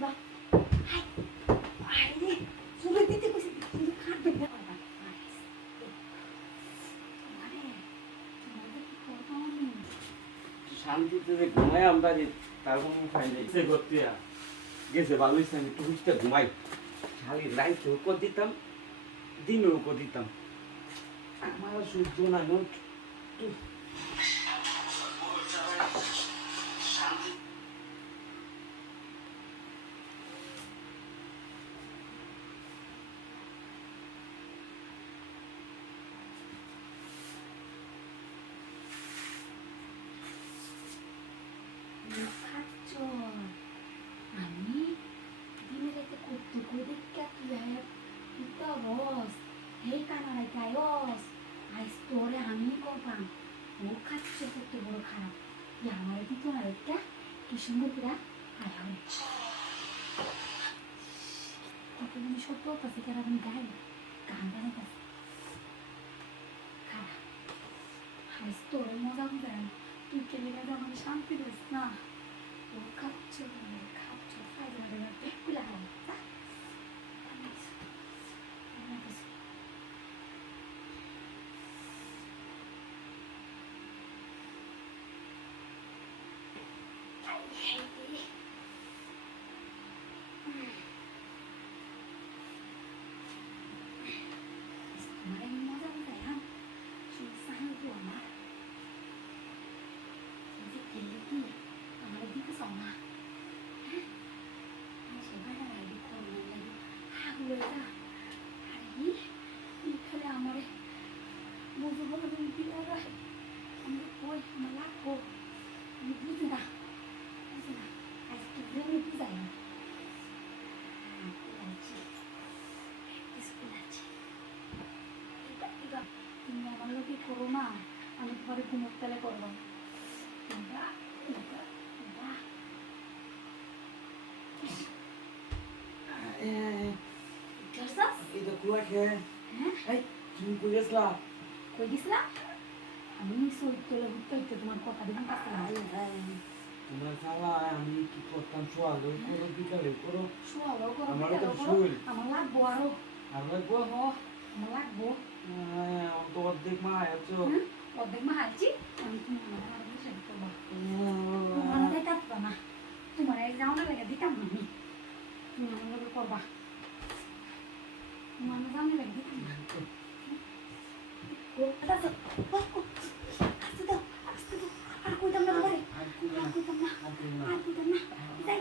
দিবা হাই আরে সুরে দিতে কইছে কিন্তু খাটবে না আরে তোমাদের কি করব আমি শান্তিতে যে ঘুমাই আমরা যে তার কোনো উপায় নেই সে করতে গেছে ভালো হয়েছে আমি একটু হুঁচটা ঘুমাই খালি রাইতেও করে দিতাম দিনেও করে দিতাম আমার সহ্য না নোট আমি দিনে রাতে করতে করে তুই ইতা বস হেই কানাড়াই গায়স আইস তোরে আমি করবাম ও খাচ্ছ করতে বড় খারাপ আমার দিত না একটা কি সুন্দর কিরা আয় হবে আমি সত্য পাশে কেন আমি গাই গান বানাইতেছি খারাপ আইস তোরে মজা বুঝায় তুই কেলে গেলে আমাকে শান্তি দিস না ও খাচ্ছ ফাইজা দেওয়ার পেটগুলো হারাই তুমি আমার লোকে করো না আমি ঘরে ঘুমোর তেলে করবো এটা কুয়া খেয়ে এই তুমি কই গেছলা কই গেছিলাম আমি চৈতলে ঘুরতে হইতে তোমার কথা দিলাম তোমার সালা আমি কি করতাম সোয়ালো করো বিকালে করো শোয়ালো করো আমার তো করো শুল আমার লাগবো আরো আর লাগবো আমার লাগবো তো অর্ধেক মা আছো অর্ধেক মা হালছি আমি তোমার আর বিষয় করবো তোমার দেখাতো না তোমার এক যাওয়ার লেগে দিতাম না আমি তুমি আমার লোকে করবা তোমার যাওয়ার লেগে দিতাম না আস্তে দাও আর কইতাম না তোমারে আর কইতাম না যাই